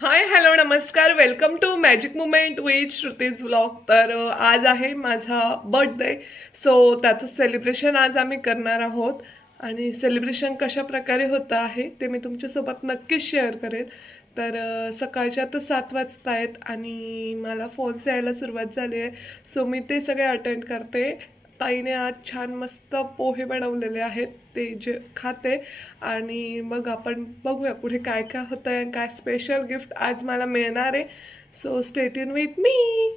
हाय hello नमस्कार, welcome to magic moment with Shruti's vlog. तर आज आहे माझा बर्थडे, सो त्याचं सेलिब्रेशन आज आम्ही करणार आहोत आणि सेलिब्रेशन कशा प्रकारे होतं आहे ते मी तुमच्यासोबत नक्कीच शेअर करेन। तर सकाळच्या तर 7 वाजता आहेत आणि मला फोन्स यायला सुरुवात झाली आहे, सो मी ते सगळे अटेंड करते। ताईने आज छान मस्त पोहे बनवलेले आहेत, ते जे खाते आणि मग आपण बघूया पुढे काय काय होतं आहे, काय स्पेशल गिफ्ट आज मला मिळणार आहे। So stay tune with me.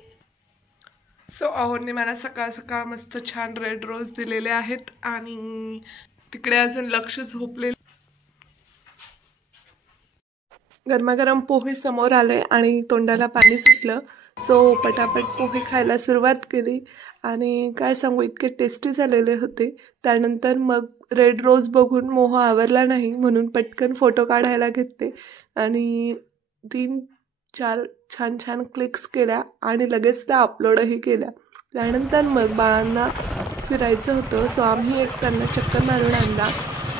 So अहोंनी मला सकाळ सकाळ मस्त छान रेड रोज दिलेले आहेत आणि तिकडे अजून लक्ष झोपलेले। गरमागरम पोहे समोर आले आणि तोंडाला पाणी सुटलं, सो पटापट पोहे खायला सुरुवात केली आणि काय सांगू इतके टेस्टी झालेले होते। त्यानंतर मग रेड रोज बघून मोह आवरला नाही म्हणून पटकन फोटो काढायला घेतले आणि 3-4 छान छान क्लिक्स केल्या आणि लगेच त्या अपलोडही केल्या। त्यानंतर मग बाळांना फिरायचं होतं, सो आम्ही एक त्यांना चक्कर मारून आणला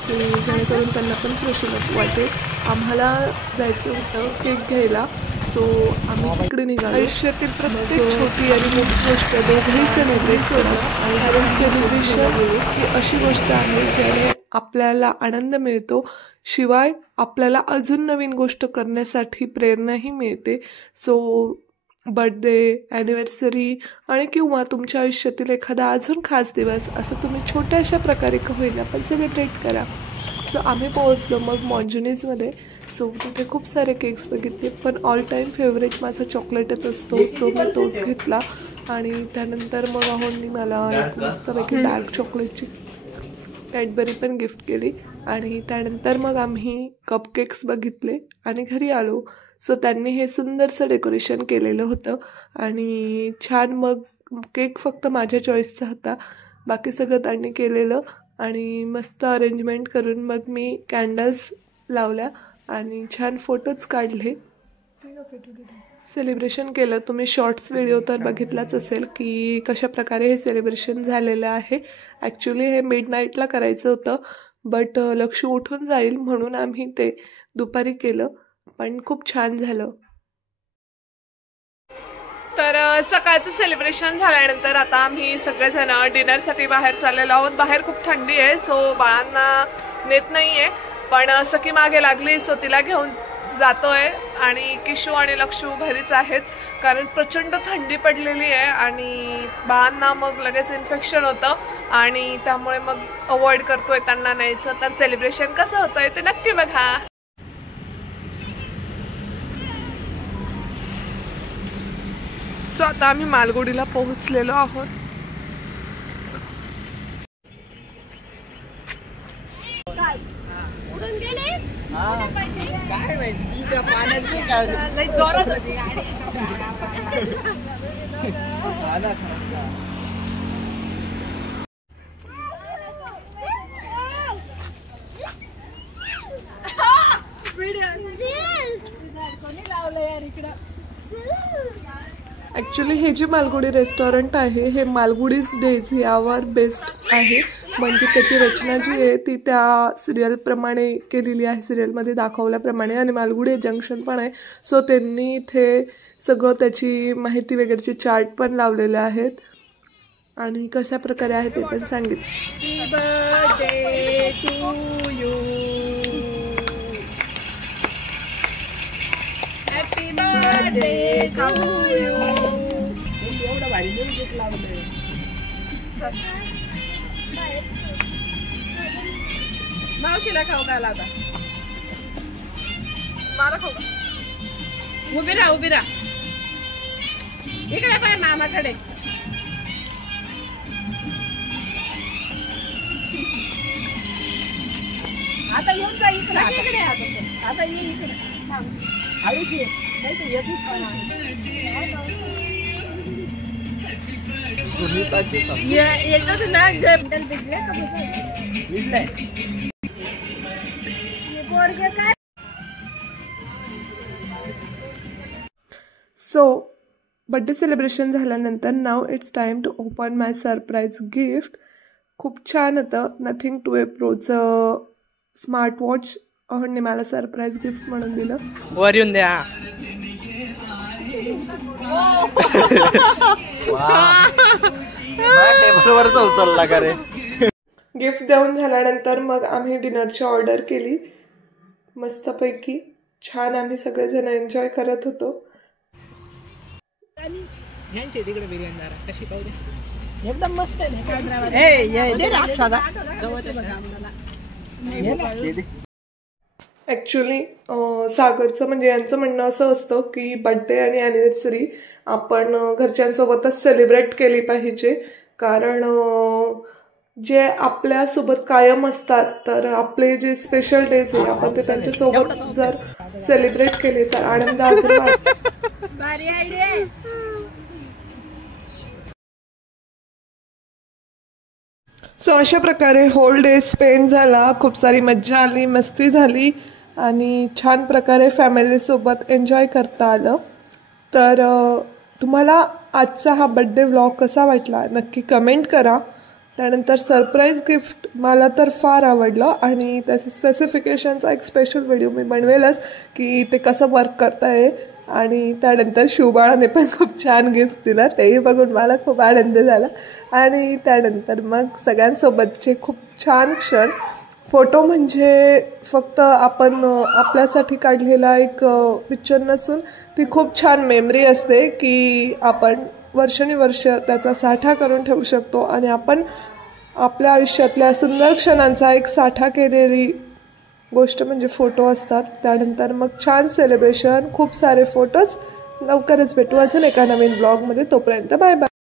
की जेणेकरून त्यांना पण फ्रेश वाटेल। आम्हाला जायचं होतं केक घ्यायला, सो आम्ही तिकडे निघालो। आयुष्यातील प्रत्येक छोटी आणि मोठी गोष्ट दोघंही सेलिब्रेट होतं आणि सेलिब्रेशन ही अशी गोष्ट आहे ज्याने आपल्याला आनंद मिळतो, शिवाय आपल्याला अजून नवीन गोष्ट करण्यासाठी प्रेरणाही मिळते। सो बर्थडे, ॲनिव्हर्सरी आणि किंवा तुमच्या आयुष्यातील एखादा अजून खास दिवस असं तुम्ही छोट्याशा प्रकारे का होईना पण सेलिब्रेट करा। सो आम्ही पोहोचलो मग मॉन्जुनीजमध्ये, सो तिथे खूप सारे केक्स बघितले पण ऑल टाईम फेवरेट माझा चॉकलेटच असतो, सो मी तोच घेतला आणि त्यानंतर मग अहोंनी मला एक मस्तपैकी डार्क चॉकलेटची कॅडबरी पण गिफ्ट केली आणि त्यानंतर मग आम्ही कपकेक्स बघितले आणि घरी आलो। सो त्यांनी हे सुंदरसं डेकोरेशन केलेलं होतं आणि छान, मग केक फक्त माझ्या चॉईसचा होता, बाकी सगळं त्यांनी केलेलं आणि मस्त अरेंजमेंट करून मग मी कॅन्डल्स लावल्या आणि छान फोटोज काढले, सेलिब्रेशन केलं। तुम्ही शॉर्ट्स व्हिडिओ तर बघितलाच असेल की कशा प्रकारे हे सेलिब्रेशन झालेलं आहे। ॲक्च्युली हे मिडनाईटला करायचं होतं बट लक्ष उठून जाईल म्हणून आम्ही ते दुपारी केलं, पण खूप छान झालं। तर सकाळचं सेलिब्रेशन झाल्यानंतर आता आम्ही सगळेजण डिनरसाठी बाहेर चाललेलो आहोत। बाहेर खूप थंडी आहे, सो बाळांना नेत नाही आहे, पण सखी मागे लागली सो तिला घेऊन जातोय आणि किशू आणि लक्षू घरीच आहेत कारण प्रचंड थंडी पडलेली आहे आणि बाळांना मग लगेच इन्फेक्शन होतं आणि त्यामुळे मग अवॉइड करतोय त्यांना न्यायचं। तर सेलिब्रेशन कसं होतंय ते नक्की बघा। सो आता आम्ही मालगुडीला पोहोचलेलो आहोत। काय माहिती त्या पाण्यात नाही काय जोरात होती गाडी। ॲक्च्युली हे जे मालगुडी रेस्टॉरंट आहे हे मालगुडीज डेज यावर बेस्ड आहे, म्हणजे त्याची रचना जी आहे ती त्या सिरियलप्रमाणे केलेली आहे, सिरियलमध्ये दाखवल्याप्रमाणे, आणि मालगुडी जंक्शन पण आहे। सो त्यांनी इथे सगळं त्याची माहिती वगैरेचे चार्ट पण लावलेले आहेत आणि कशा प्रकारे आहे ते पण सांगितलं। Happy birthday to you, happy birthday to you. एवढं भारी म्युझिक लावलंय। मावशीला खाऊ घाला आता, मला खाऊ घाल। उभी राहा उभी राहा, इकडे पाय मामाकडे। आता येऊन जा इकडे, आता ये इकडे हळूच ये, नाही तर येतच येतच ना काय। सो बर्थडे सेलिब्रेशन झाल्यानंतर now it's time to open my surprise gift. खूप छान होतं, नथिंग टू ए प्रोचं स्मार्ट वॉच अहोंनी मला सरप्राईज गिफ्ट म्हणून दिलं। वर येऊन द्या। टेबलवरच उचलला का रे. गिफ्ट देऊन झाल्यानंतर मग आम्ही डिनरची ऑर्डर केली. मस्तपैकी छान आम्ही सगळेजण एन्जॉय करत होतो. एकदम मस्त आहे. ॲक्च्युली सागरचं म्हणजे यांचं म्हणणं असं असतं की बड्डे आणि ॲनिव्हर्सरी आपण घरच्यांसोबतच सेलिब्रेट केली पाहिजे. कारण जे आपल्यासोबत कायम असतात तर आपले जे स्पेशल डेज आहे आपण ते त्यांच्यासोबत जर सेलिब्रेट केले तर आनंद अजून वाढतो. सो अशा प्रकारे होल डे स्पेंड झाला. खूप सारी मज्जा आली, मस्ती झाली आणि छान प्रकारे फॅमिलीसोबत एन्जॉय करता आलं. तर तुम्हाला आजचा हा बड्डे व्लॉग कसा वाटला नक्की कमेंट करा. त्यानंतर सरप्राईज गिफ्ट मला तर फार आवडलं आणि त्याच्या स्पेसिफिकेशनचा एक स्पेशल व्हिडिओ मी बनवेलच की ते कसं वर्क करताय. आणि त्यानंतर शिवबाळाने पण खूप छान गिफ्ट दिलं, तेही बघून मला खूप आनंद झाला. आणि त्यानंतर मग सगळ्यांसोबतचे खूप छान क्षण. फोटो म्हणजे फक्त आपण आपल्यासाठी काढलेला एक पिक्चर नसून ती खूप छान मेमरी असते की आपण वर्षानुवर्ष त्याचा साठा करून ठेवू शकतो. आणि आपण आपल्या आयुष्यातल्या सुंदर क्षणांचा एक साठा केलेली गोष्ट म्हणजे फोटो असतात. त्यानंतर मग छान सेलिब्रेशन, खूप सारे फोटोज. लवकरच भेटू असेल एका नवीन ब्लॉगमध्ये. तोपर्यंत बाय बाय.